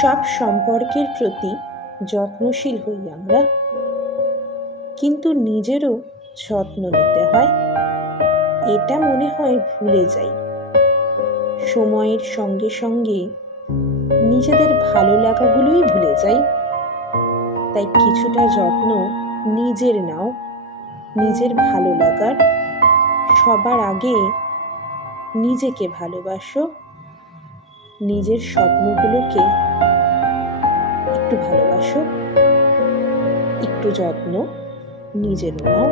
সব সম্পর্কের প্রতি যত্নশীল হই আমরা, কিন্তু নিজেরও যত্ন নিতে হয়, এটা মনে হয় ভুলে যাই। সময়ের সঙ্গে সঙ্গে নিজেদের ভালো লাগাগুলোই ভুলে যাই। তাই কিছুটা যত্ন নিজের নাও, নিজের ভালো লাগার। সবার আগে নিজেকে ভালোবাসো, নিজের স্বপ্নগুলোকে একটু ভালোবাসো, একটু যত্ন নিজের নাও।